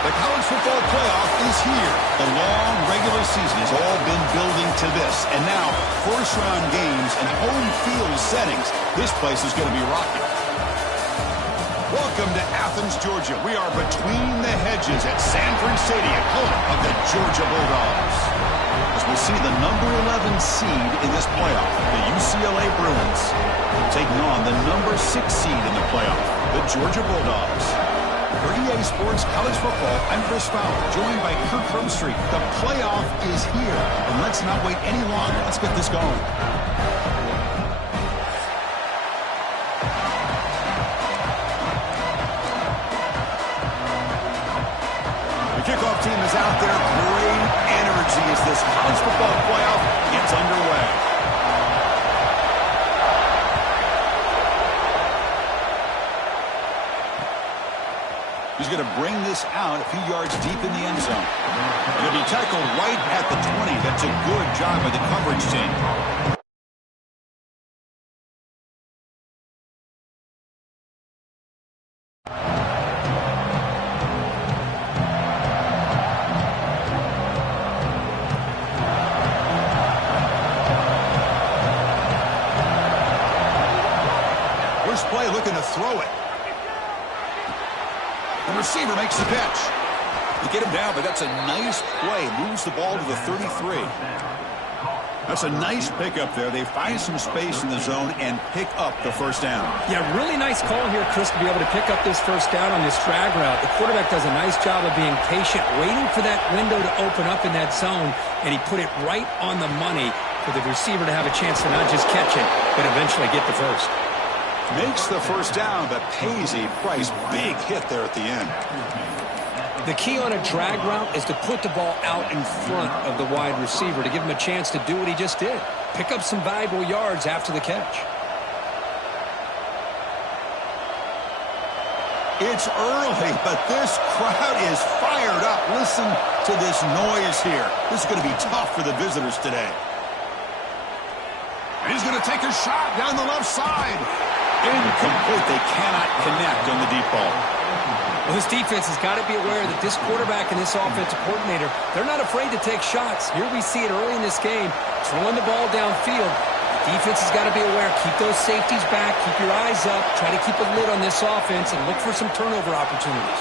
The college football playoff is here. The long regular season has all been building to this. And now, first-round games and home field settings. This place is going to be rocking. Welcome to Athens, Georgia. We are between the hedges at Sanford Stadium, home of the Georgia Bulldogs. As we see the number 11 seed in this playoff, the UCLA Bruins, taking on the number 6 seed in the playoff, the Georgia Bulldogs. For EA Sports College Football, I'm Chris Fowler, joined by Kirk Herbstreit. The playoff is here, and let's not wait any longer. Let's get this going. The kickoff team is out there. Great energy as this college football playoff gets underway. He's going to bring this out a few yards deep in the end zone. It'll be tackled right at the 20. That's a good job by the coverage team. First play looking to throw it. The receiver makes the catch. You get him down, but that's a nice play. Moves the ball to the 33. That's a nice pickup there. They find some space in the zone and pick up the first down. Yeah, really nice call here, Chris, to be able to pick up this first down on this drag route. The quarterback does a nice job of being patient, waiting for that window to open up in that zone, and he put it right on the money for the receiver to have a chance to not just catch it, but eventually get the first. Makes the first down, but pays a price. Big hit there at the end. The key on a drag route is to put the ball out in front of the wide receiver to give him a chance to do what he just did. Pick up some valuable yards after the catch. It's early, but this crowd is fired up. Listen to this noise here. This is going to be tough for the visitors today. And he's going to take a shot down the left side. Incomplete. They cannot connect on the deep ball. Well, this defense has got to be aware that this quarterback and this offensive coordinator, they're not afraid to take shots. Here we see it early in this game, throwing the ball downfield. The defense has got to be aware. Keep those safeties back. Keep your eyes up. Try to keep a lid on this offense and look for some turnover opportunities.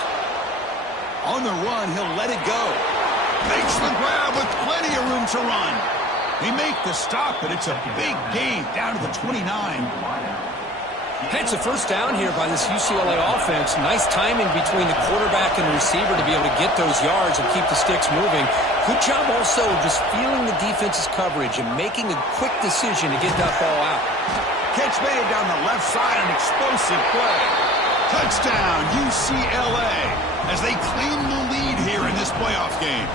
On the run, he'll let it go. Makes the grab with plenty of room to run. They make the stop, but it's a big gain down to the 29. It's a first down here by this UCLA offense. Nice timing between the quarterback and the receiver to be able to get those yards and keep the sticks moving. Good job also just feeling the defense's coverage and making a quick decision to get that ball out. Catch made down the left side, an explosive play. Touchdown, UCLA, as they claim the lead here in this playoff game.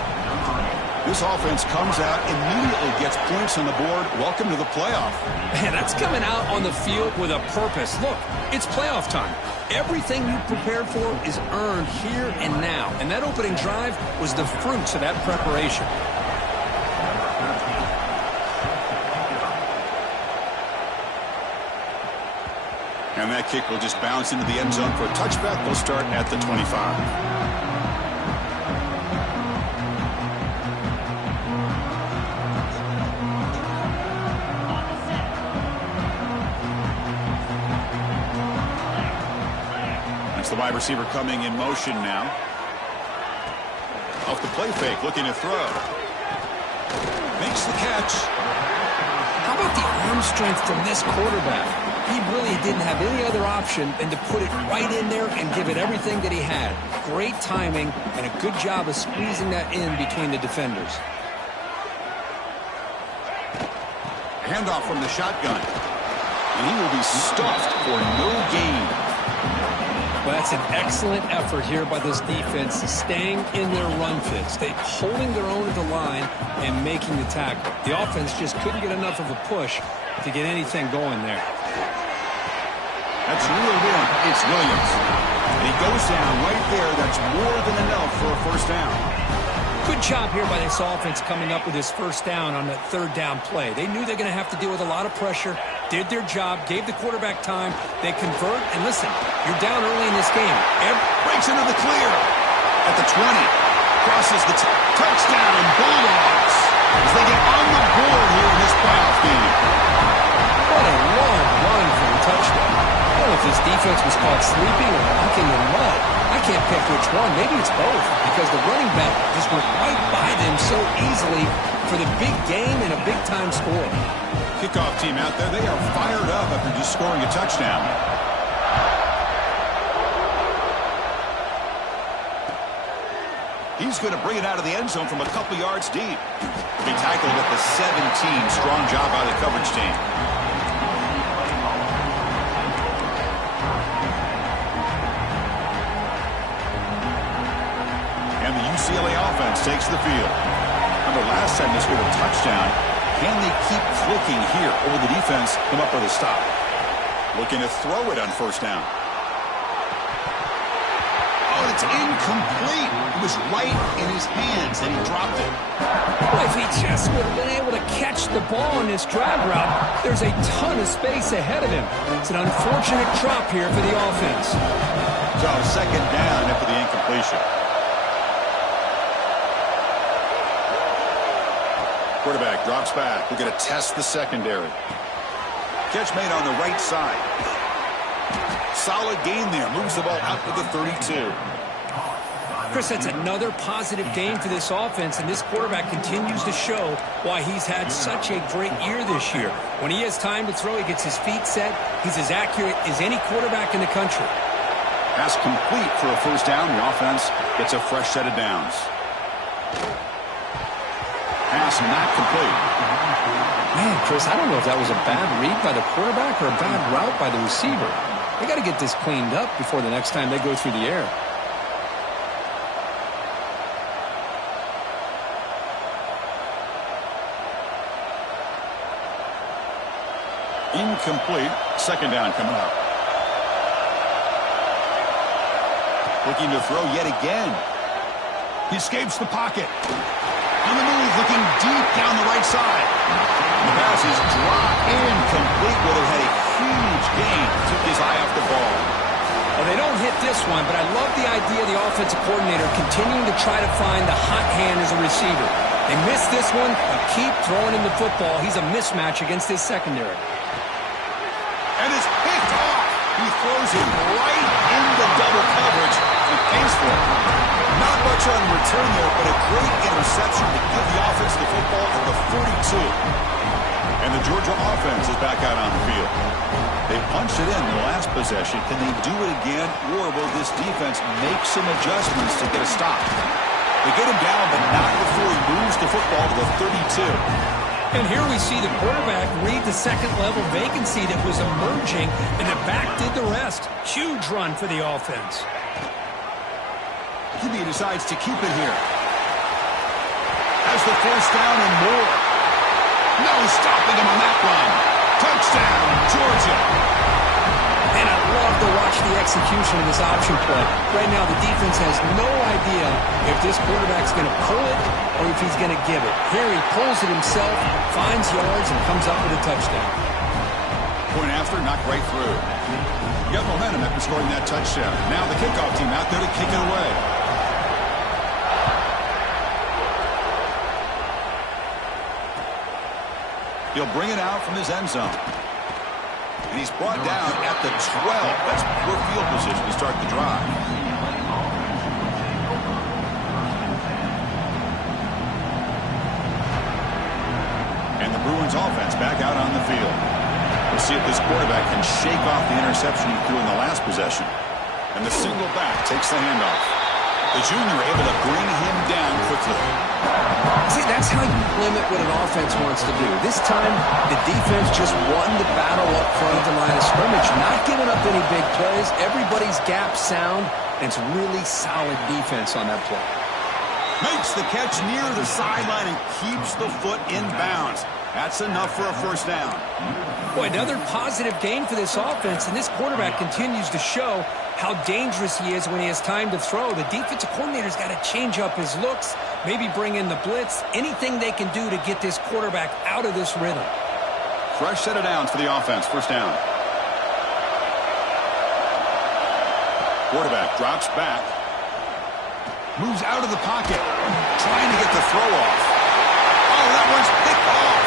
This offense comes out, immediately gets points on the board. Welcome to the playoff. Man, that's coming out on the field with a purpose. Look, it's playoff time. Everything you prepared for is earned here and now. And that opening drive was the fruits of that preparation. And that kick will just bounce into the end zone for a touchback. They'll start at the 25. The wide receiver coming in motion now. Off the play fake, looking to throw. Makes the catch. How about the arm strength from this quarterback? He really didn't have any other option than to put it right in there and give it everything that he had. Great timing and a good job of squeezing that in between the defenders. Handoff from the shotgun. And he will be stuffed for no gain. Well, that's an excellent effort here by this defense, staying in their run fits, holding their own at the line and making the tackle. The offense just couldn't get enough of a push to get anything going there. That's reeled in. It's Williams. And he goes down right there. That's more than enough for a first down. Good job here by this offense coming up with this first down on that third down play. They knew they're going to have to deal with a lot of pressure, did their job, gave the quarterback time. They convert, and listen, you're down early in this game. Breaks into the clear. At the 20. Crosses the touchdown, Bulldogs. As they get on the board here in this playoff game. What a long run for a touchdown. I don't know if this defense was caught sleeping or walking in mud. I can't pick which one. Maybe it's both, because the running back just went right by them so easily for the big game and a big-time score. Kickoff team out there, they are fired up after just scoring a touchdown. He's going to bring it out of the end zone from a couple yards deep. He tackled at the 17. Strong job by the coverage team. And the UCLA offense takes the field. Remember, last time they scored a touchdown. Can they keep clicking here, or will the defense come up with a stop? Looking to throw it on first down. Oh, it's incomplete. It was right in his hands, and he dropped it. If he just would have been able to catch the ball in this drag route, there's a ton of space ahead of him. It's an unfortunate drop here for the offense. So second down after the incompletion. Quarterback drops back. We're going to test the secondary. Catch made on the right side. Solid gain there. Moves the ball out to the 32. Chris, that's another positive game for this offense, and this quarterback continues to show why he's had such a great year this year. When he has time to throw, he gets his feet set. He's as accurate as any quarterback in the country. Pass complete for a first down. The offense gets a fresh set of downs. Pass not complete. Man, Chris, I don't know if that was a bad read by the quarterback or a bad route by the receiver. They got to get this cleaned up before the next time they go through the air. Incomplete. Second down coming up. Looking to throw yet again. He escapes the pocket. On the move, looking deep down the right side. The pass is dropped. Incomplete. Would have had a huge gain. Took his eye off the ball. Well, they don't hit this one, but I love the idea of the offensive coordinator continuing to try to find the hot hand as a receiver. They missed this one, but keep throwing him the football. He's a mismatch against his secondary. And it's picked off. He throws it right into double coverage. He pays for it. Not much on return there, but a great interception to give the offense the football at the 42. And the Georgia offense is back out on the field. They punched it in the last possession. Can they do it again, or will this defense make some adjustments to get a stop? They get him down, but not before he moves the football to the 32. And here we see the quarterback read the second-level vacancy that was emerging, and the back did the rest. Huge run for the offense. He decides to keep it here. Has the first down and more. No stopping him on that run. Touchdown, Georgia. And I love to watch the execution of this option play. Right now, the defense has no idea if this quarterback's going to pull it or if he's going to give it. Here he pulls it himself, finds yards, and comes up with a touchdown. Point after, knocked right through. Got momentum after scoring that touchdown. Now the kickoff team out there to kick it away. He'll bring it out from his end zone. And he's brought down at the 12. That's poor field position to start the drive. And the Bruins offense back out on the field. We'll see if this quarterback can shake off the interception he threw in the last possession. And the single back takes the handoff. The junior able to bring him down quickly. See, that's how you limit what an offense wants to do. This time, the defense just won the battle up front of the line of scrimmage, not giving up any big plays. Everybody's gap sound, and it's really solid defense on that play. Makes the catch near the sideline and keeps the foot in bounds. That's enough for a first down. Boy, another positive game for this offense, and this quarterback continues to show how dangerous he is when he has time to throw. The defensive coordinator's got to change up his looks, maybe bring in the blitz, anything they can do to get this quarterback out of this rhythm. Fresh set of downs for the offense. First down. Quarterback drops back. Moves out of the pocket. Trying to get the throw off. Oh, that one's picked off.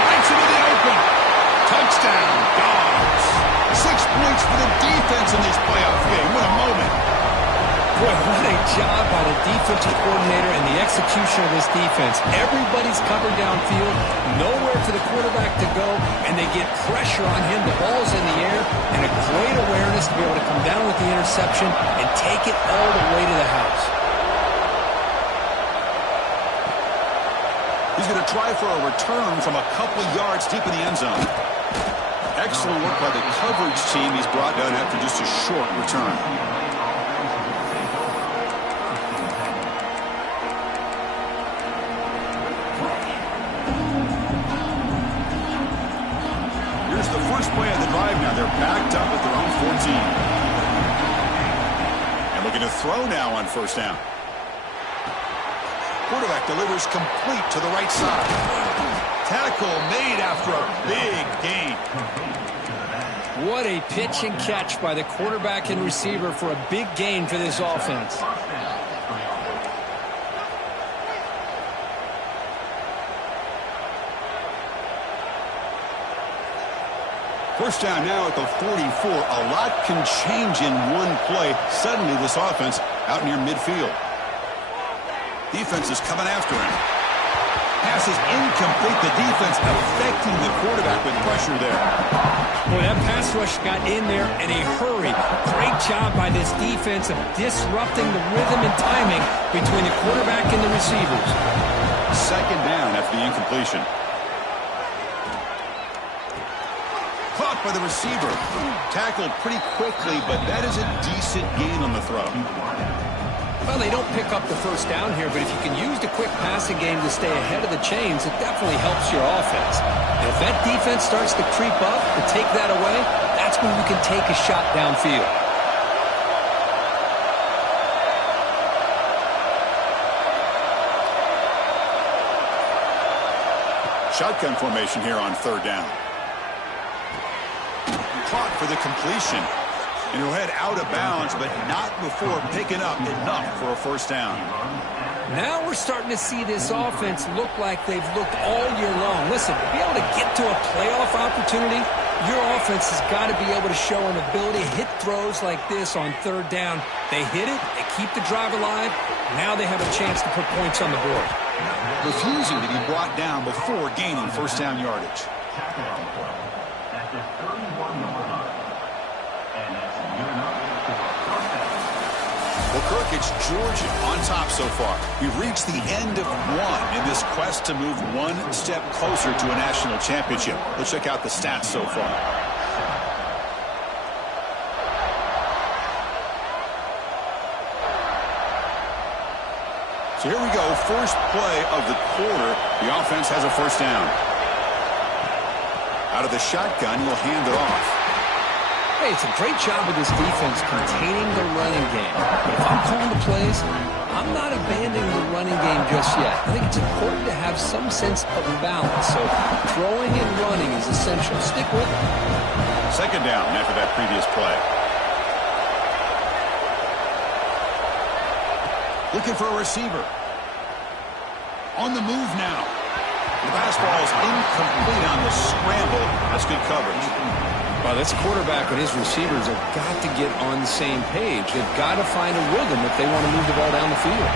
Right into the open. Touchdown, Dogs. 6 points for the defense in this playoff game. What a moment. Boy, what a job by the defensive coordinator and the execution of this defense. Everybody's covered downfield, nowhere for the quarterback to go, and they get pressure on him. The ball's in the air, and a great awareness to be able to come down with the interception and take it all the way to the house. He's going to try for a return from a couple yards deep in the end zone. Excellent work by the coverage team. He's brought down after just a short return. Here's the first play of the drive now. They're backed up at their own 14. And looking to throw now on first down. Quarterback delivers complete to the right side. Tackle made after a big gain. What a pitch and catch by the quarterback and receiver for a big gain for this offense. First down now at the 44. A lot can change in one play. Suddenly this offense out near midfield. Defense is coming after him. Pass is incomplete. The defense affecting the quarterback with pressure there. Boy, that pass rush got in there in a hurry. Great job by this defense of disrupting the rhythm and timing between the quarterback and the receivers. Second down after the incompletion. Caught by the receiver. Tackled pretty quickly, but that is a decent gain on the throw. Well, they don't pick up the first down here, but if you can use the quick passing game to stay ahead of the chains, it definitely helps your offense. And if that defense starts to creep up to take that away, that's when you can take a shot downfield. Shotgun formation here on third down. Caught for the completion. And he'll head out of bounds, but not before picking up enough for a first down. Now we're starting to see this offense look like they've looked all year long. Listen, to be able to get to a playoff opportunity, your offense has got to be able to show an ability to hit throws like this on third down. They hit it, they keep the drive alive, now they have a chance to put points on the board. Refusing to be brought down before gaining first down yardage. Well, Kirk, it's Georgia on top so far. We've reached the end of one in this quest to move one step closer to a national championship. Let's check out the stats so far. So here we go. First play of the quarter. The offense has a first down. Out of the shotgun, he'll hand it off. Hey, it's a great job of this defense containing the running game. But if I'm calling the plays, I'm not abandoning the running game just yet. I think it's important to have some sense of balance. So throwing and running is essential. Stick with it. Second down after that previous play. Looking for a receiver. On the move now. The pass ball is incomplete on the scramble. That's good coverage. Well, this quarterback and his receivers have got to get on the same page. They've got to find a rhythm if they want to move the ball down the field.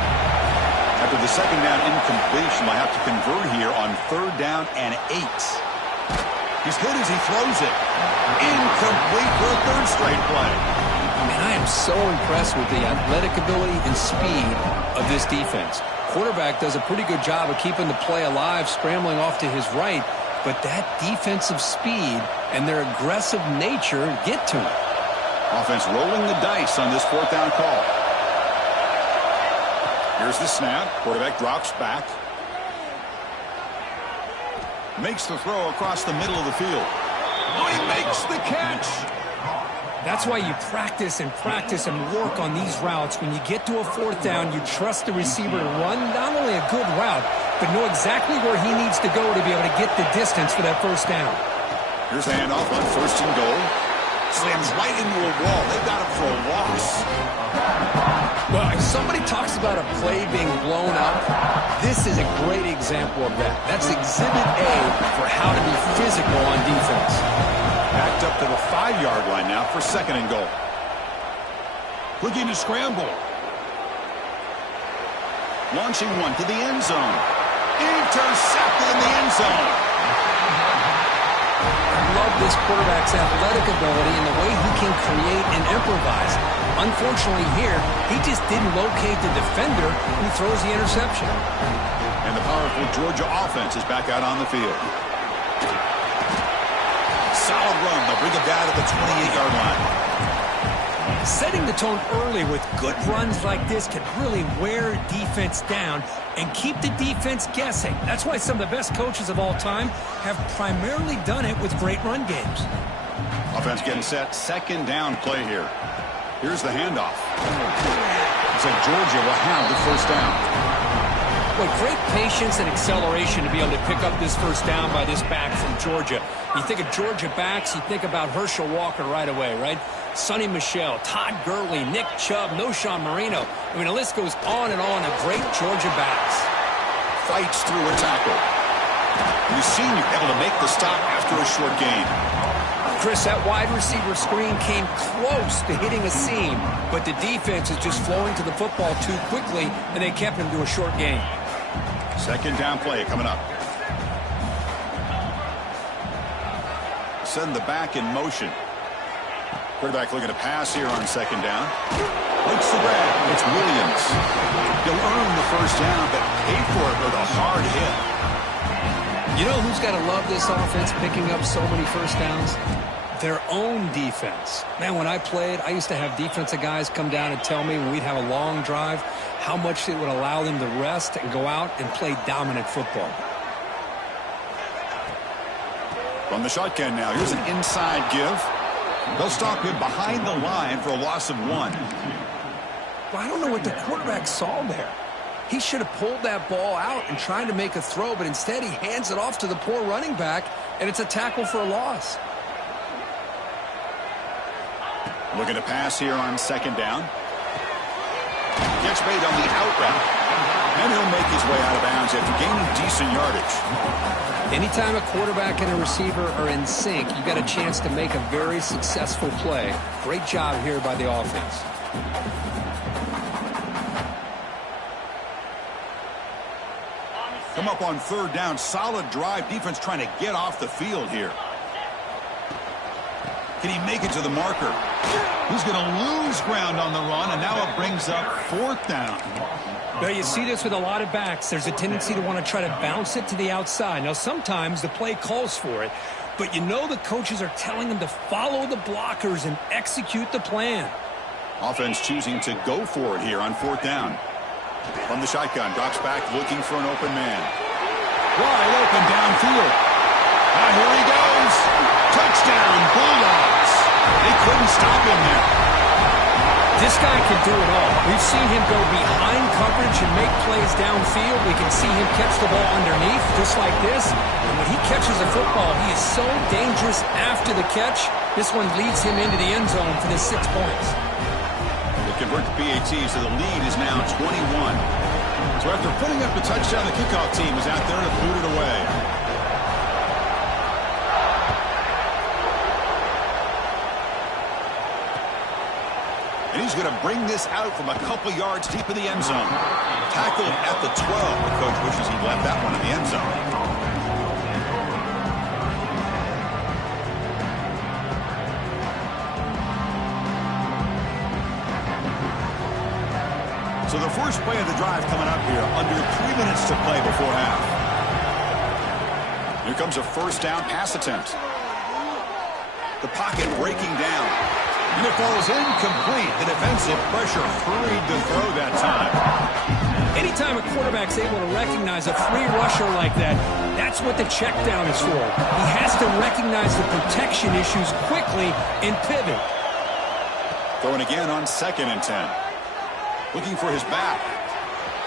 After the second down incompletion, they'll have to convert here on third down and 8. He's hit as he throws it. Incomplete for a third straight play. Man, I am so impressed with the athletic ability and speed of this defense. Quarterback does a pretty good job of keeping the play alive, scrambling off to his right. But that defensive speed and their aggressive nature get to him. Offense rolling the dice on this fourth down call. Here's the snap. Quarterback drops back. Makes the throw across the middle of the field. Oh, he makes the catch. That's why you practice and work on these routes. When you get to a fourth down, you trust the receiver to run not only a good route, but know exactly where he needs to go to be able to get the distance for that first down. Here's a handoff on first and goal. Slams right into a wall. They've got him for a loss. Well, if somebody talks about a play being blown up, this is a great example of that. That's Exhibit A for how to be physical on defense. Backed up to the 5-yard line now for 2nd and goal. Looking to scramble. Launching one to the end zone. Intercepted in the end zone. I love this quarterback's athletic ability and the way he can create and improvise. Unfortunately here, he just didn't locate the defender when he throws the interception. And the powerful Georgia offense is back out on the field. Solid run. They'll bring it down at the 28-yard line. Setting the tone early with good runs like this can really wear defense down and keep the defense guessing. That's why some of the best coaches of all time have primarily done it with great run games. Offense getting set. 2nd down play here. Here's the handoff. Looks like Georgia will have the 1st down. Well, great patience and acceleration to be able to pick up this 1st down by this back from Georgia. You think of Georgia backs, you think about Herschel Walker right away, right? Sonny Michel, Todd Gurley, Nick Chubb, Noshawn Marino. I mean, the list goes on and on of great Georgia backs. Fights through a tackle. You've seen you able to make the stop after a short gain. Chris, that wide receiver screen came close to hitting a seam, but the defense is just flowing to the football too quickly, and they kept him to a short gain. 2nd down play coming up. Send the back in motion. Quarterback looking to pass here on 2nd down. Looks the grab. It's Williams. He'll earn the 1st down, but pay for it with a hard hit. You know who's got to love this offense picking up so many 1st downs? Their own defense. Man, when I played, I used to have defensive guys come down and tell me when we'd have a long drive how much it would allow them to rest and go out and play dominant football. From the shotgun now, here's an inside give. They'll stop him behind the line for a loss of 1. Well, I don't know what the quarterback saw there. He should have pulled that ball out and tried to make a throw, but instead he hands it off to the poor running back, and it's a tackle for a loss. Looking to pass here on 2nd down. Gets made on the out route. And he'll make his way out of bounds after gaining decent yardage. Anytime a quarterback and a receiver are in sync, you got a chance to make a very successful play. Great job here by the offense. Come up on 3rd down. Solid drive. Defense trying to get off the field here. Can he make it to the marker? He's going to lose ground on the run, and now it brings up 4th down. Well, you see this with a lot of backs. There's a tendency to want to try to bounce it to the outside. Now, sometimes the play calls for it, but you know the coaches are telling them to follow the blockers and execute the plan. Offense choosing to go for it here on 4th down. From the shotgun, drops back looking for an open man. Wide open downfield. Now here he goes. Touchdown, Bulldogs. They couldn't stop him there. This guy can do it all. We've seen him go behind coverage and make plays downfield. We can see him catch the ball underneath, just like this. And when he catches the football, he is so dangerous after the catch. This one leads him into the end zone for the 6 points. They convert the PAT, so the lead is now 21. So after putting up the touchdown, the kickoff team is out there to boot it away. And he's going to bring this out from a couple yards deep in the end zone. Tackled at the 12. The coach wishes he left that one in the end zone. So the first play of the drive coming up here, under 3 minutes to play before half. Here comes a 1st down pass attempt. The pocket breaking down. And it falls incomplete. The defensive pressure hurried to throw that time. Anytime a quarterback's able to recognize a free rusher like that, that's what the check down is for. He has to recognize the protection issues quickly and pivot. Throwing again on 2nd and 10. Looking for his back.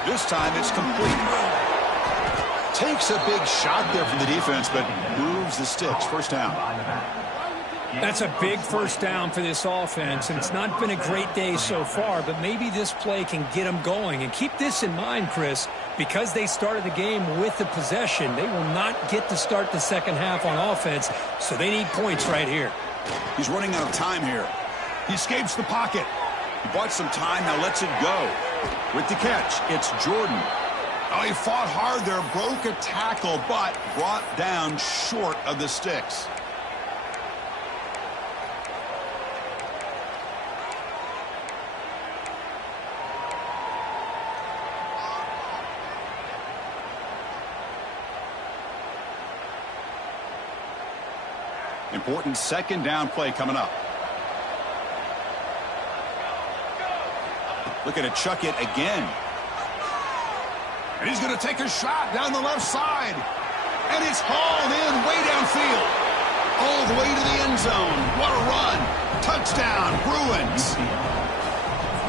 This time it's complete. Takes a big shot there from the defense, but moves the sticks. 1st down. That's a big first down for this offense, and it's not been a great day so far, but maybe this play can get them going. And keep this in mind, Chris, because they started the game with the possession, they will not get to start the second half on offense, so they need points right here. He's running out of time here. He escapes the pocket. He bought some time, now lets it go. With the catch, it's Jordan. Oh, he fought hard there, broke a tackle, but brought down short of the sticks. Important second down play coming up. Looking to chuck it again. And he's going to take a shot down the left side. And it's hauled in way downfield. All the way to the end zone. What a run. Touchdown, Bruins.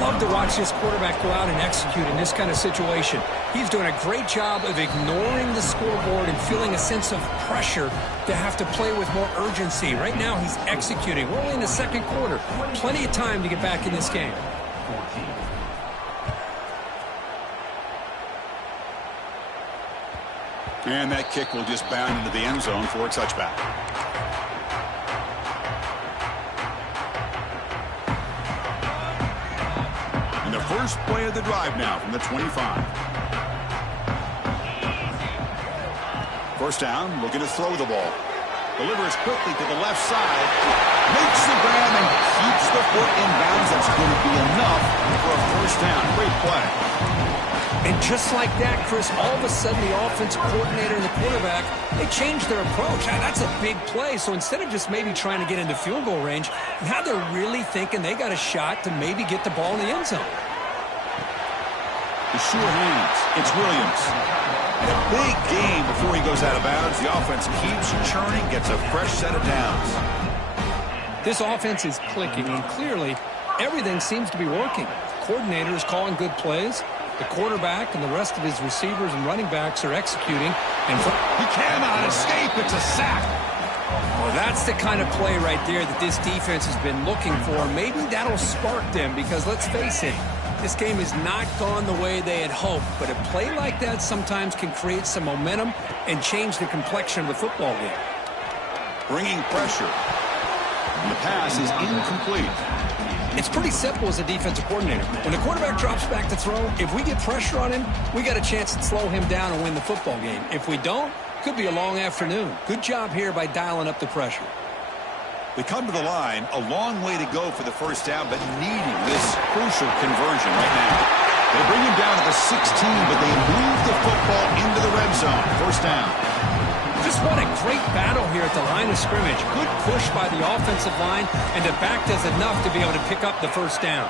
Love to watch this quarterback go out and execute in this kind of situation. He's doing a great job of ignoring the scoreboard and feeling a sense of pressure to have to play with more urgency. Right now, he's executing. We're only in the second quarter. Plenty of time to get back in this game. And that kick will just bound into the end zone for a touchback. And the first play of the drive now from the 25. First down, looking to throw the ball. Delivers quickly to the left side. Makes the grab and keeps the foot in bounds. That's going to be enough for a first down. Great play. And just like that, Chris, all of a sudden the offensive coordinator and the quarterback, they changed their approach. That's a big play. So instead of just maybe trying to get into field goal range, now they're really thinking they got a shot to maybe get the ball in the end zone. The sure hands. It's Williams. And a big game before he goes out of bounds. The offense keeps churning, gets a fresh set of downs. This offense is clicking, and clearly everything seems to be working. The coordinator is calling good plays. The quarterback and the rest of his receivers and running backs are executing. And he cannot escape. It's a sack. Well, that's the kind of play right there that this defense has been looking for. Maybe that'll spark them because, let's face it, this game has not gone the way they had hoped. But a play like that sometimes can create some momentum and change the complexion of the football game. Bringing pressure. And the pass is incomplete. It's pretty simple as a defensive coordinator. When the quarterback drops back to throw, if we get pressure on him, we got a chance to slow him down and win the football game. If we don't, could be a long afternoon. Good job here by dialing up the pressure. They come to the line, a long way to go for the first down, but needing this crucial conversion right now. They bring him down to the 16, but they move the football into the red zone. First down. Just what a great battle here at the line of scrimmage. Good push by the offensive line, and the back does enough to be able to pick up the first down.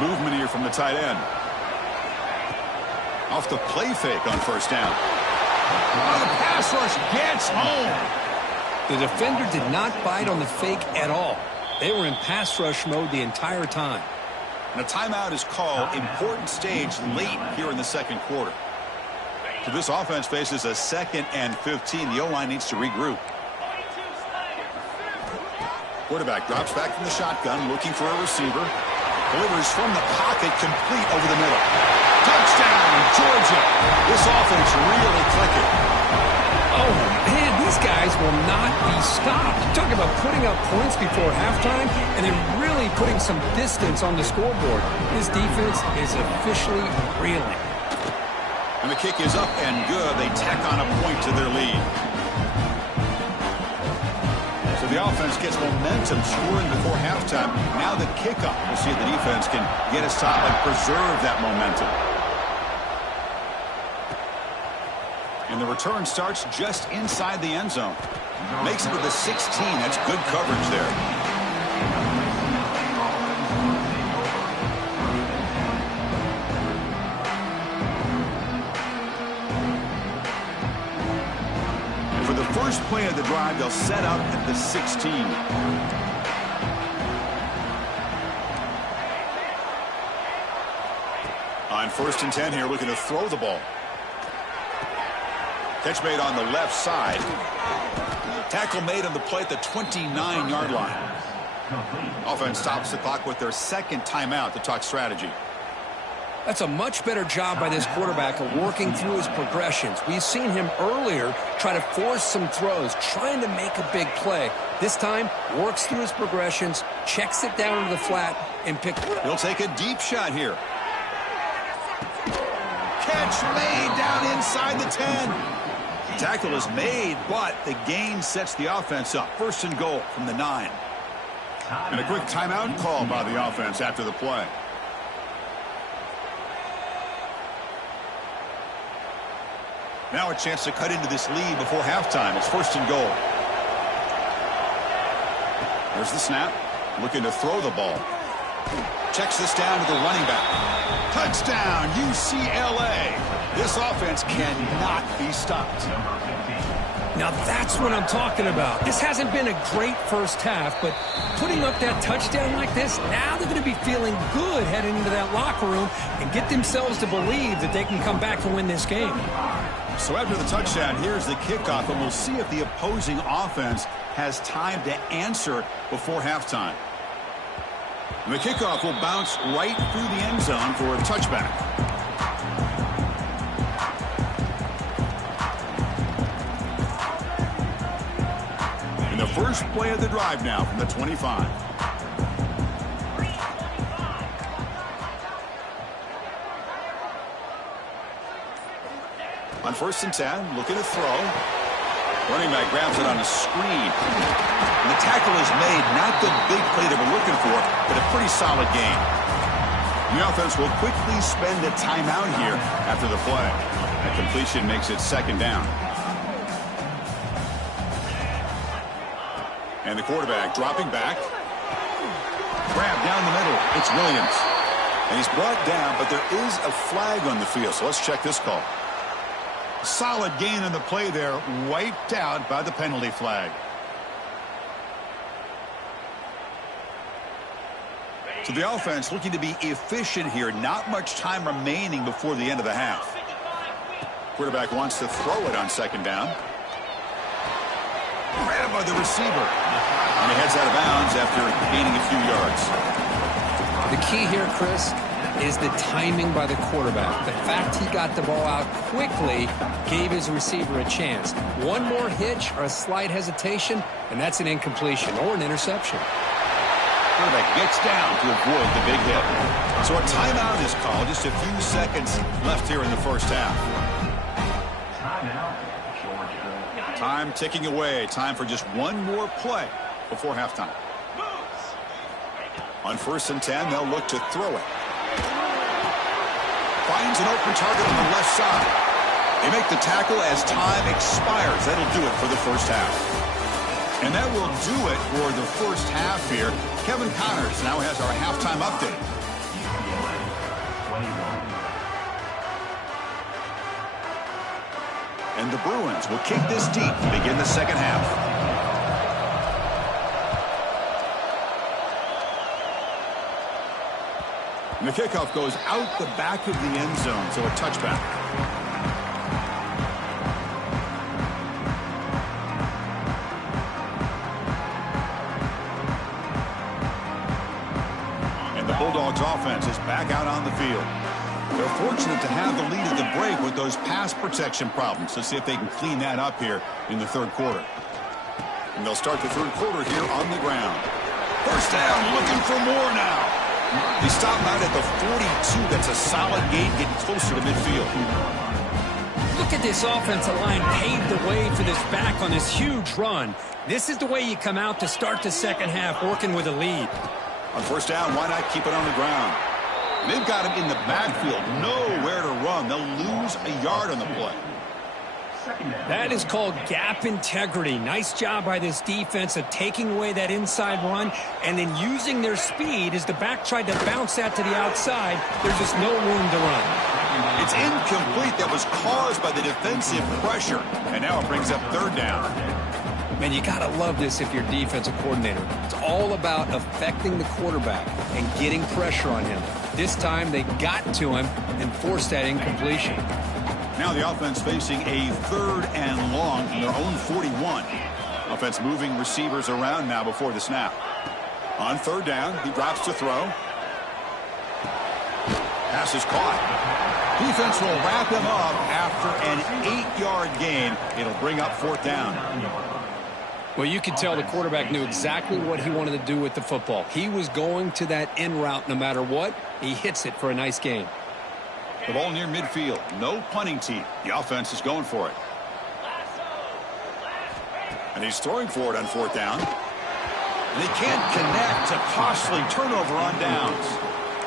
Movement here from the tight end. Off the play fake on first down. Oh, the pass rush gets home. The defender did not bite on the fake at all. They were in pass rush mode the entire time. And a timeout is called. Important stage late here in the second quarter. So this offense faces a 2nd and 15. The O-line needs to regroup. Quarterback drops back from the shotgun, looking for a receiver. Delivers from the pocket, complete over the middle. Touchdown, Georgia. This offense really clicking. Oh, man, these guys will not be stopped. You talk about putting up points before halftime, and then really putting some distance on the scoreboard. This defense is officially reeling. And the kick is up and good. They tack on a point to their lead. So the offense gets momentum scoring before halftime. Now the kickoff. We'll see if the defense can get a stop and preserve that momentum. And the return starts just inside the end zone. Makes it to the 16. That's good coverage there. First play of the drive, they'll set up at the 16. On 1st and 10 here, looking to throw the ball. Catch made on the left side. Tackle made on the play at the 29-yard line. Offense stops the clock with their second timeout to talk strategy. That's a much better job by this quarterback of working through his progressions. We've seen him earlier try to force some throws, trying to make a big play. This time, works through his progressions, checks it down to the flat, and picks. He'll take a deep shot here. Catch made down inside the 10. Tackle is made, but the gain sets the offense up. First and goal from the 9. And a quick timeout call by the offense after the play. Now a chance to cut into this lead before halftime. It's first and goal. There's the snap. Looking to throw the ball. Checks this down to the running back. Touchdown, UCLA. This offense cannot be stopped. Now that's what I'm talking about. This hasn't been a great first half, but putting up that touchdown like this, now they're going to be feeling good heading into that locker room and get themselves to believe that they can come back and win this game. So after the touchdown, here's the kickoff, and we'll see if the opposing offense has time to answer before halftime. And the kickoff will bounce right through the end zone for a touchback. And the first play of the drive now from the 25. On first and 10, looking to throw. Running back grabs it on a screen. And the tackle is made. Not the big play that we're looking for, but a pretty solid gain. The offense will quickly spend a timeout here after the play. That completion makes it second down. And the quarterback dropping back. Grab down the middle. It's Williams. And he's brought down, but there is a flag on the field, so let's check this call. Solid gain on the play there, wiped out by the penalty flag. So the offense looking to be efficient here. Not much time remaining before the end of the half. Quarterback wants to throw it on second down. Grabbed by the receiver. And he heads out of bounds after gaining a few yards. The key here, Chris, is the timing by the quarterback. The fact he got the ball out quickly gave his receiver a chance. One more hitch or a slight hesitation, and that's an incompletion or an interception. Quarterback gets down to avoid the big hit. So a timeout is called. Just a few seconds left here in the first half. Time ticking away. Time for just one more play before halftime. On first and 10, they'll look to throw it. Finds an open target on the left side. They make the tackle as time expires. That'll do it for the first half. And that will do it for the first half here. Kevin Connors now has our halftime update. And the Bruins will kick this deep to begin the second half. And the kickoff goes out the back of the end zone, so a touchback. And the Bulldogs offense is back out on the field. They're fortunate to have the lead at the break with those pass protection problems. Let's see if they can clean that up here in the third quarter. And they'll start the third quarter here on the ground. First down, looking for more now. They stop out at the 42. That's a solid gain, getting closer to midfield. Look at this offensive line paved the way for this back on this huge run. This is the way you come out to start the second half, working with a lead. On first down, why not keep it on the ground? They've got him in the backfield, nowhere to run. They'll lose a yard on the play. That is called gap integrity. Nice job by this defense of taking away that inside run and then using their speed as the back tried to bounce that to the outside. There's just no room to run. It's incomplete. That was caused by the defensive pressure. And now it brings up third down. Man, you got to love this if you're defensive coordinator. It's all about affecting the quarterback and getting pressure on him. This time they got to him and forced that incompletion. Now the offense facing a third and long from their own 41. Offense moving receivers around now before the snap. On third down, he drops to throw. Pass is caught. Defense will wrap him up after an 8-yard gain. It'll bring up fourth down. Well, you could tell the quarterback knew exactly what he wanted to do with the football. He was going to that in route no matter what. He hits it for a nice gain. The ball near midfield. No punting team. The offense is going for it. And he's throwing for it on fourth down. And he can't connect. A costly turnover on downs.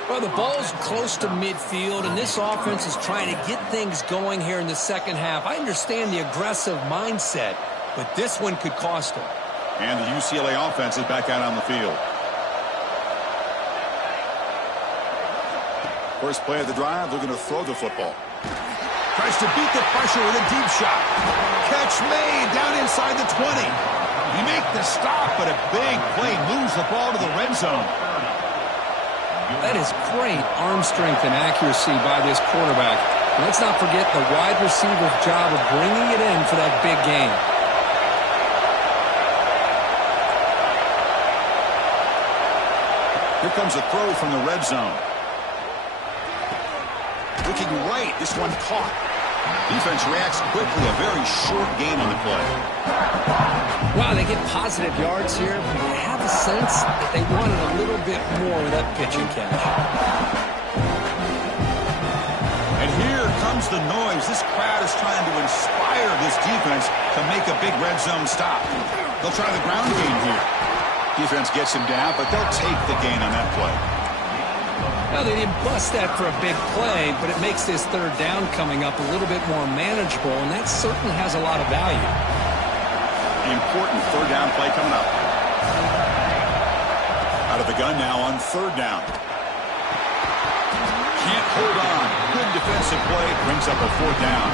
Well, the ball's close to midfield, and this offense is trying to get things going here in the second half. I understand the aggressive mindset, but this one could cost him. And the UCLA offense is back out on the field. First play of the drive, they're going to throw the football. Tries to beat the pressure with a deep shot. Catch made down inside the 20. He make the stop, but a big play moves the ball to the red zone. That is great arm strength and accuracy by this quarterback. And let's not forget the wide receiver's job of bringing it in for that big gain. Here comes a throw from the red zone. Looking right, this one caught. Defense reacts quickly, a very short gain on the play. Wow, they get positive yards here, but I have a sense that they wanted a little bit more with that pitching catch. And here comes the noise. This crowd is trying to inspire this defense to make a big red zone stop. They'll try the ground game here. Defense gets him down, but they'll take the gain on that play. Well, they didn't bust that for a big play, but it makes this third down coming up a little bit more manageable, and that certainly has a lot of value. Important third down play coming up. Out of the gun now on third down. Can't hold on. Good defensive play. Brings up a fourth down.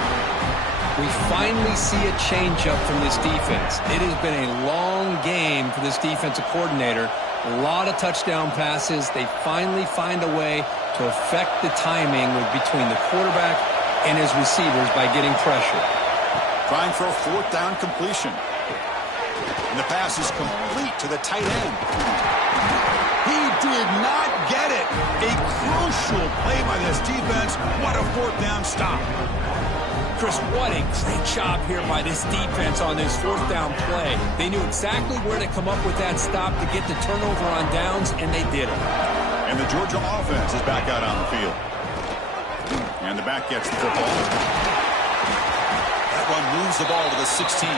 We finally see a change-up from this defense. It has been a long game for this defensive coordinator. A lot of touchdown passes. They finally find a way to affect the timing between the quarterback and his receivers by getting pressure. Trying for a fourth down completion. And the pass is complete to the tight end. He did not get it. A crucial play by this defense. What a fourth down stop. Chris, what a great job here by this defense on this fourth down play. They knew exactly where to come up with that stop to get the turnover on downs, and they did it. And the Georgia offense is back out on the field. And the back gets the football. That one moves the ball to the 16.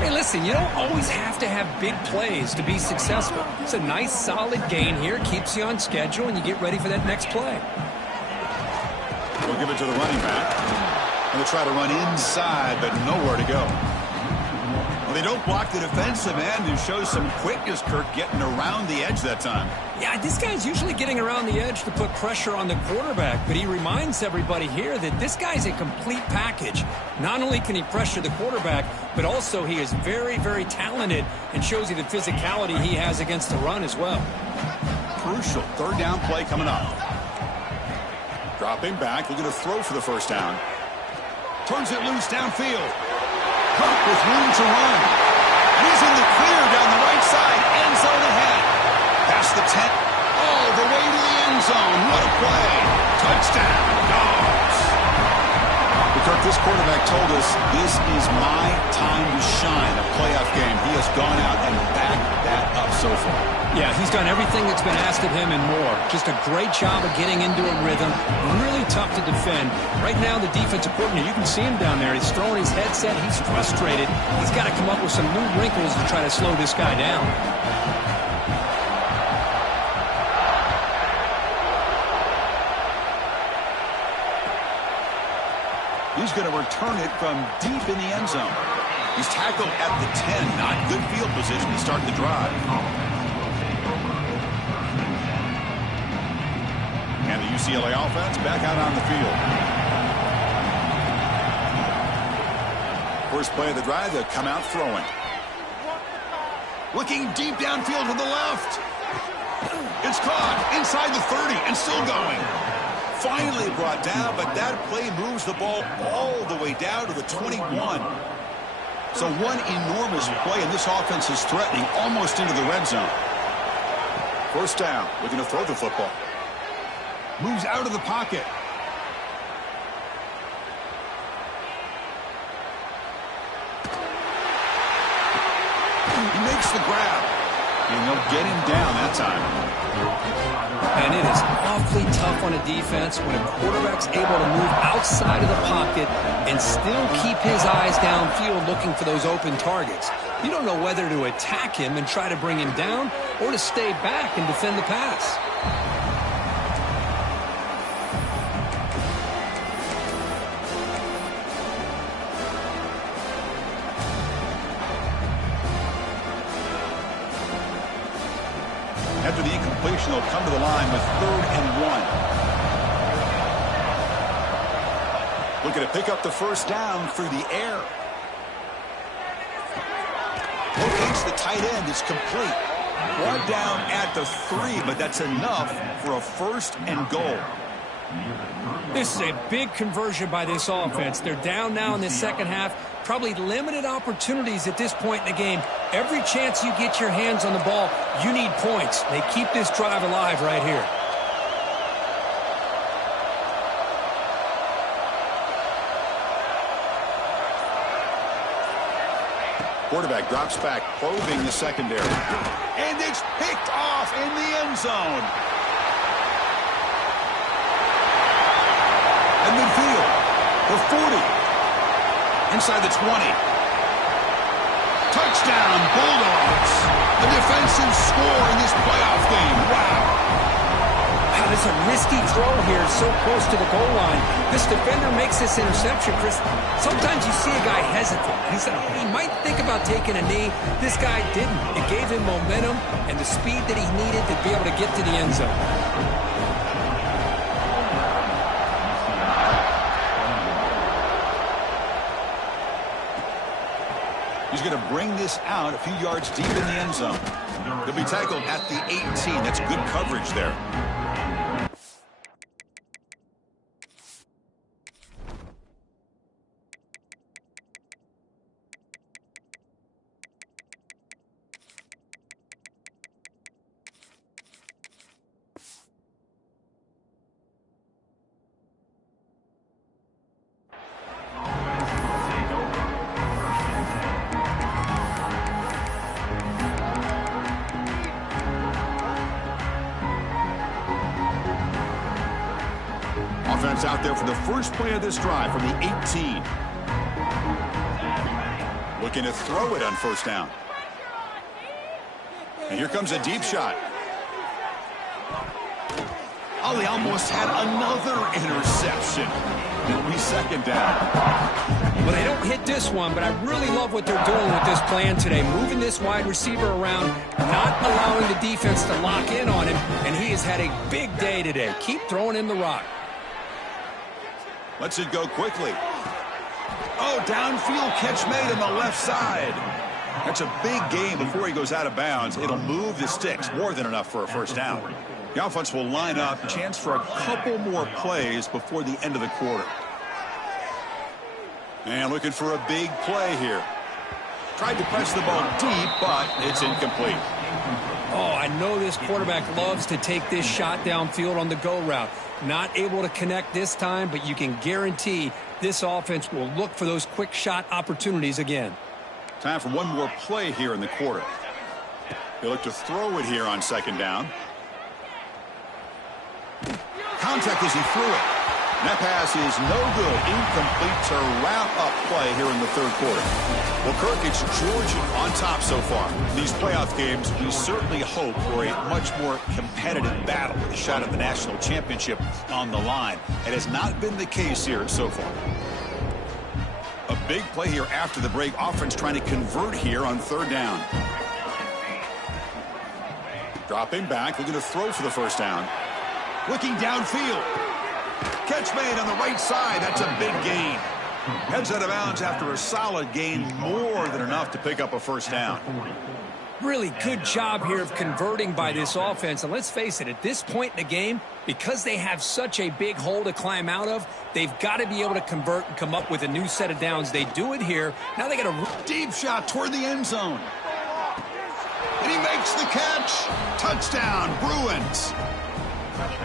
Hey, listen, you don't always have to have big plays to be successful. It's a nice, solid gain here. Keeps you on schedule, and you get ready for that next play. We'll give it to the running back. And they'll try to run inside, but nowhere to go. Well, they don't block the defensive end and show some quickness, Kirk, getting around the edge that time. Yeah, this guy's usually getting around the edge to put pressure on the quarterback, but he reminds everybody here that this guy's a complete package. Not only can he pressure the quarterback, but also he is very, very talented and shows you the physicality he has against the run as well. Crucial third down play coming up. Dropping back, looking to throw for the first down. Turns it loose downfield. Kirk with room to run. And he's in the clear down the right side. End zone ahead. Past the 10. All the way to the end zone. What a play. Touchdown, Dogs. But Kirk, this quarterback told us this is my time to shine. A playoff game. He has gone out and backed that up so far. Yeah, he's done everything that's been asked of him and more. Just a great job of getting into a rhythm. Really tough to defend. Right now, the defensive coordinator, you can see him down there. He's throwing his headset. He's frustrated. He's got to come up with some new wrinkles to try to slow this guy down. He's going to return it from deep in the end zone. He's tackled at the 10. Not good field position to start the drive. And the UCLA offense back out on the field. First play of the drive, they'll come out throwing. Looking deep downfield to the left. It's caught inside the 30 and still going. Finally brought down, but that play moves the ball all the way down to the 21. So one enormous play, and this offense is threatening almost into the red zone. First down, looking to throw the football. Moves out of the pocket. He makes the grab. And they'll get him down that time. And it is awfully tough on a defense when a quarterback's able to move outside of the pocket and still keep his eyes downfield looking for those open targets. You don't know whether to attack him and try to bring him down or to stay back and defend the pass. After the incompletion, they'll come to the line with 3rd and 1. Looking to pick up the first down through the air. Locates the tight end. It's complete. Brought down at the 3, but that's enough for a 1st and goal. This is a big conversion by this offense. They're down now in the second half. Probably limited opportunities at this point in the game. Every chance you get your hands on the ball, you need points. They keep this drive alive right here. Quarterback drops back, probing the secondary. And it's picked off in the end zone. And midfield, the 40. Inside the 20. Touchdown, Bulldogs. A defensive score in this playoff game. Wow. Wow, that's a risky throw here, so close to the goal line. This defender makes this interception, Chris. Sometimes you see a guy hesitate. He might think about taking a knee. This guy didn't. It gave him momentum and the speed that he needed to be able to get to the end zone. He's going to bring this out a few yards deep in the end zone. He'll be tackled at the 18. That's good coverage there. Offense out there for the first play of this drive from the 18. Looking to throw it on first down. And here comes a deep shot. Oh, they almost had another interception. It'll be second down. Well, they don't hit this one, but I really love what they're doing with this plan today. Moving this wide receiver around, not allowing the defense to lock in on him, and he has had a big day today. Keep throwing him the rock. Lets it go quickly. Oh, downfield catch made on the left side. That's a big gain before he goes out of bounds. It'll move the sticks, more than enough for a first down. The offense will line up, chance for a couple more plays before the end of the quarter. And looking for a big play here. Tried to press the ball deep, but it's incomplete. Oh, I know this quarterback loves to take this shot downfield on the go route. Not able to connect this time, but you can guarantee this offense will look for those quick shot opportunities again. Time for one more play here in the quarter. They look to throw it here on second down. Contact as he threw it. And that pass is no good. Incomplete to wrap up play here in the third quarter. Well, Kirk, it's Georgia on top so far. In these playoff games, we certainly hope for a much more competitive battle with a shot at the national championship on the line. It has not been the case here so far. A big play here after the break. Offense trying to convert here on third down. Dropping back, looking to throw for the first down. Looking downfield. Catch made on the right side. That's a big gain. Heads out of bounds after a solid gain, more than enough to pick up a first down. Really good job here of converting by this offense. And let's face it, at this point in the game, because they have such a big hole to climb out of, they've got to be able to convert and come up with a new set of downs. They do it here. Now they got a deep shot toward the end zone. And he makes the catch. Touchdown, Bruins.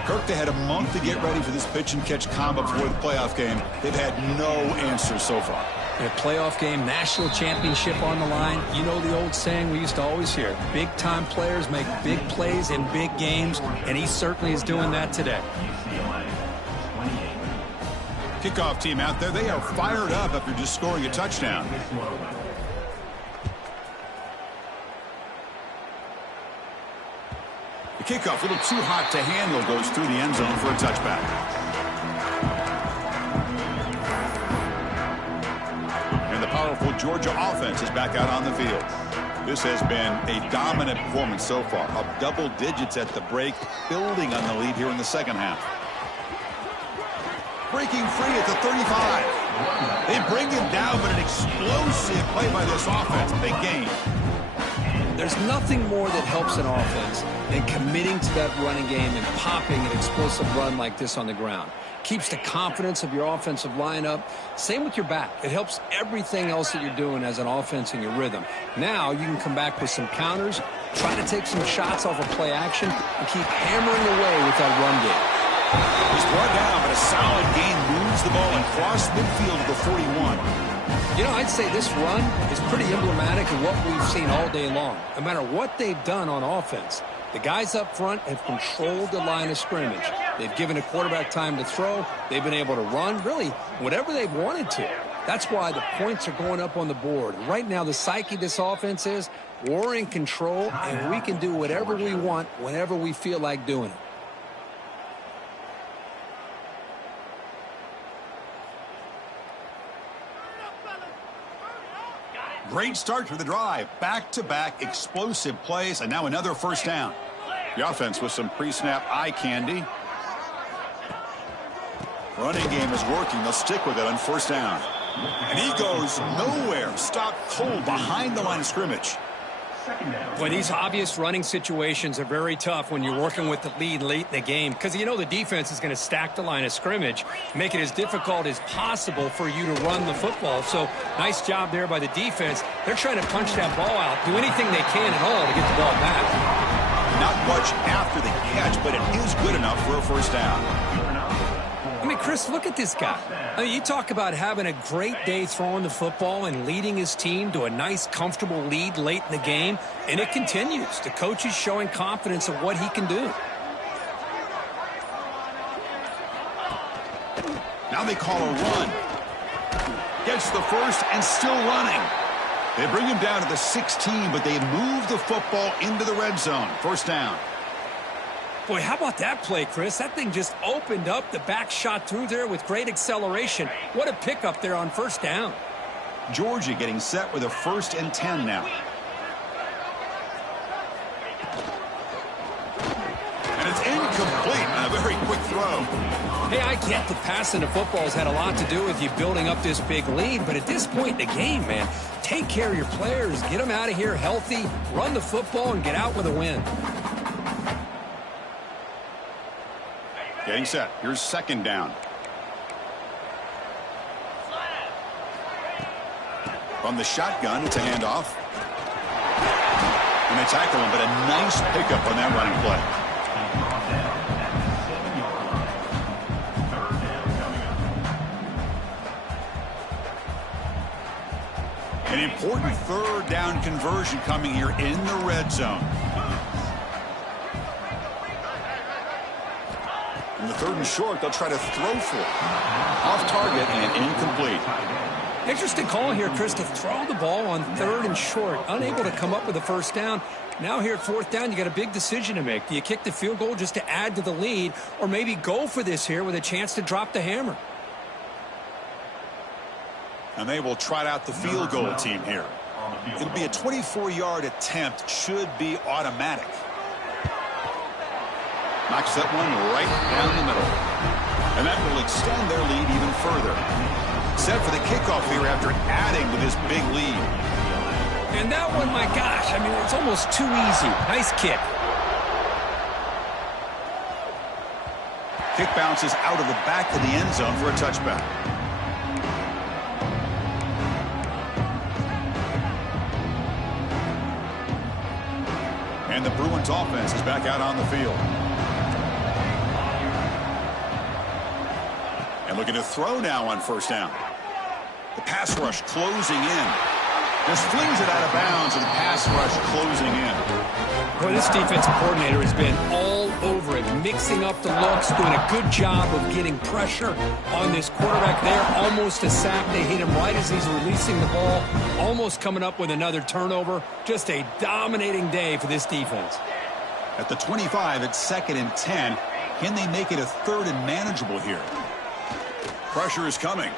Kirk, they had a month to get ready for this pitch and catch combo before the playoff game. They've had no answers so far. In a playoff game, national championship on the line. You know the old saying we used to always hear, big-time players make big plays in big games, and he certainly is doing that today. Kickoff team out there, they are fired up after just scoring a touchdown. The kickoff, a little too hot to handle, goes through the end zone for a touchback. Powerful Georgia offense is back out on the field. This has been a dominant performance so far. Up double digits at the break, building on the lead here in the second half. Breaking free at the 35. They bring him down, but an explosive play by this offense. Big gain. There's nothing more that helps an offense than committing to that running game and popping an explosive run like this on the ground. Keeps the confidence of your offensive lineup. Same with your back. It helps everything else that you're doing as an offense in your rhythm. Now you can come back with some counters, try to take some shots off of play action, and keep hammering away with that run game. He's brought down, but a solid gain moves the ball across midfield to the 41. You know, I'd say this run is pretty emblematic of what we've seen all day long. No matter what they've done on offense, the guys up front have controlled the line of scrimmage. They've given a quarterback time to throw. They've been able to run, really, whatever they've wanted to. That's why the points are going up on the board. Right now, the psyche of this offense is we're in control, and we can do whatever we want whenever we feel like doing it. Great start to the drive. Back-to-back explosive plays, and now another first down. The offense with some pre-snap eye candy. Running game is working. They'll stick with it on first down. And he goes nowhere. Stopped cold behind the line of scrimmage. Boy, these obvious running situations are very tough when you're working with the lead late in the game because you know the defense is going to stack the line of scrimmage, make it as difficult as possible for you to run the football. So nice job there by the defense. They're trying to punch that ball out, do anything they can at all to get the ball back. Not much after the catch, but it is good enough for a first down. I mean, Chris, look at this guy. I mean, you talk about having a great day throwing the football and leading his team to a nice, comfortable lead late in the game, and it continues. The coach is showing confidence of what he can do. Now they call a run. Gets the first and still running. They bring him down to the 16, but they move the football into the red zone. First down. Boy, how about that play, Chris? That thing just opened up. The back shot through there with great acceleration. What a pickup there on first down. Georgia getting set with a 1st and 10 now. And it's incomplete on a very quick throw. Hey, I get that passing the football has had a lot to do with you building up this big lead, but at this point in the game, man, take care of your players. Get them out of here healthy, run the football, and get out with a win. Getting set. Here's second down. From the shotgun, it's a handoff. And they tackle him, but a nice pickup on that running play. An important third down conversion coming here in the red zone. In the 3rd and short, they'll try to throw for it. Off target and incomplete. Interesting call here, Chris, to throw the ball on 3rd and short. Unable to come up with a first down. Now here at 4th down, you got a big decision to make. Do you kick the field goal just to add to the lead, or maybe go for this here with a chance to drop the hammer? And they will trot out the field goal team here. It'll be a 24-yard attempt. Should be automatic. Knocks that one right down the middle. And that will extend their lead even further. Set for the kickoff here after adding to this big lead. And that one, my gosh, I mean, it's almost too easy. Nice kick. Kick bounces out of the back of the end zone for a touchback. And the Bruins offense is back out on the field. And looking to throw now on first down. The pass rush closing in. Just flings it out of bounds, and the pass rush closing in. Boy, this defensive coordinator has been all over it, mixing up the looks, doing a good job of getting pressure on this quarterback there. Almost a sack. They hit him right as he's releasing the ball, almost coming up with another turnover. Just a dominating day for this defense. At the 25, it's 2nd and 10. Can they make it a 3rd and manageable here? Pressure is coming.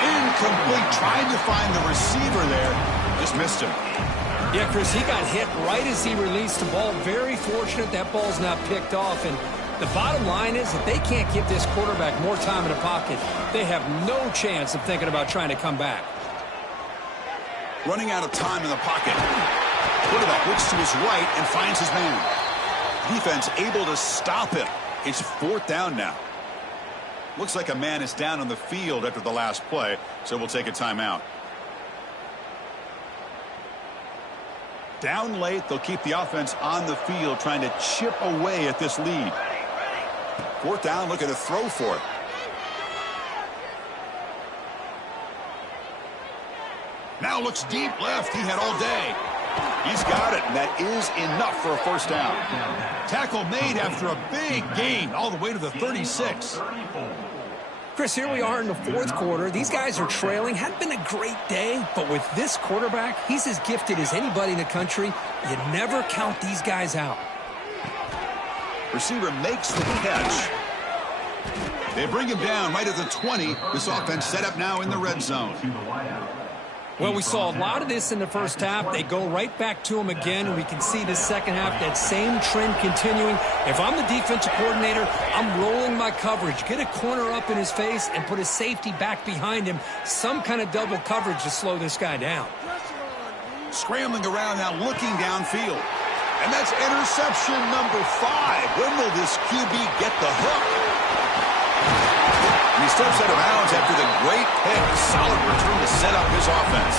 Incomplete. Trying to find the receiver there. Just missed him. Yeah, Chris, he got hit right as he released the ball. Very fortunate that ball's not picked off. And the bottom line is that they can't give this quarterback more time in the pocket. They have no chance of thinking about trying to come back. Running out of time in the pocket. Quarterback looks to his right and finds his man. Defense able to stop him. It's 4th down now. Looks like a man is down on the field after the last play, so we'll take a timeout. Down late, they'll keep the offense on the field trying to chip away at this lead. 4th down, looking to throw for it. Now looks deep left. He had all day. He's got it, and that is enough for a first down. Tackle made after a big gain all the way to the 36. Chris, here we are in the 4th quarter. These guys are trailing. Hadn't been a great day, but with this quarterback, he's as gifted as anybody in the country. You never count these guys out. Receiver makes the catch. They bring him down right at the 20. This offense set up now in the red zone. Well, we saw a lot of this in the first half. They go right back to him again, and we can see the second half, that same trend continuing. If I'm the defensive coordinator, I'm rolling my coverage. Get a corner up in his face and put a safety back behind him. Some kind of double coverage to slow this guy down. Scrambling around now, looking downfield. And that's interception number 5. When will this QB get the hook? And he steps out of bounds after the great pick. Solid return to set up his offense.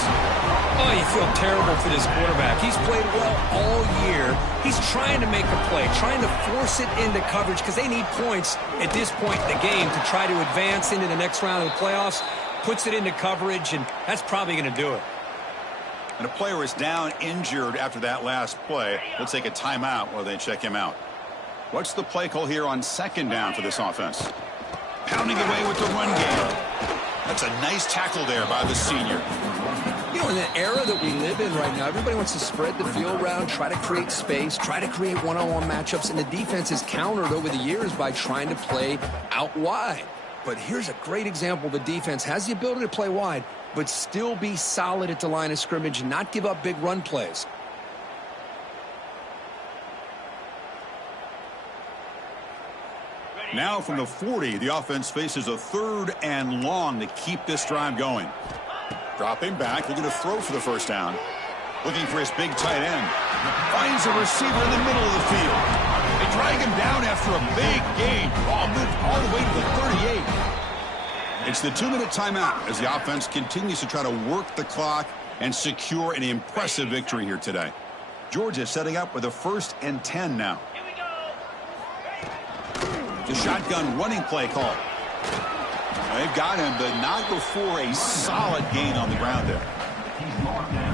Oh, you feel terrible for this quarterback. He's played well all year. He's trying to make a play, trying to force it into coverage because they need points at this point in the game to try to advance into the next round of the playoffs. Puts it into coverage, and that's probably going to do it. And a player is down injured after that last play. We'll take a timeout while they check him out. What's the play call here on 2nd down for this offense? Pounding away with the run game. That's a nice tackle there by the senior. You know, in the era that we live in right now, everybody wants to spread the field around, try to create space, try to create one-on-one matchups, and the defense has countered over the years by trying to play out wide. But here's a great example. The defense has the ability to play wide, but still be solid at the line of scrimmage and not give up big run plays. Now from the 40, the offense faces a 3rd and long to keep this drive going. Dropping back, looking to throw for the first down. Looking for his big tight end. Finds a receiver in the middle of the field. They drag him down after a big gain. Ball moved all the way to the 38. It's the 2-minute timeout as the offense continues to try to work the clock and secure an impressive victory here today. Georgia setting up with a 1st and 10 now. The shotgun running play call. They've got him, but not before a solid gain on the ground there.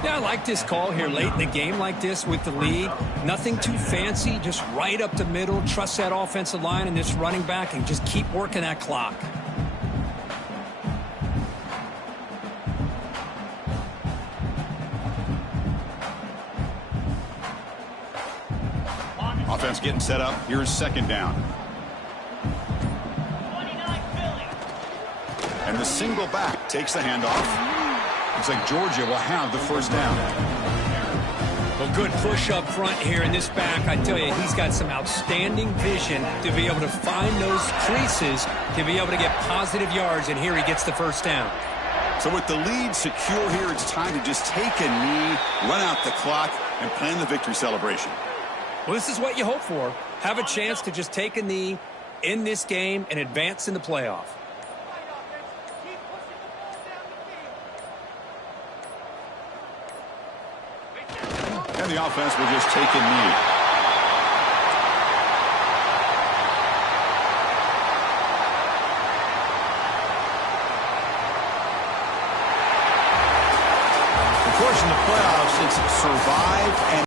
Yeah, I like this call here late in the game like this with the lead. Nothing too fancy, just right up the middle. Trust that offensive line and this running back and just keep working that clock. Offense getting set up. Here's 2nd down. And the single back takes the handoff. Looks like Georgia will have the first down. Well, good push up front here in this back. I tell you, he's got some outstanding vision to be able to find those creases, to be able to get positive yards, and here he gets the first down. So with the lead secure here, it's time to just take a knee, run out the clock, and plan the victory celebration. Well, this is what you hope for. Have a chance to just take a knee in this game and advance in the playoff. And the offense will just take a knee.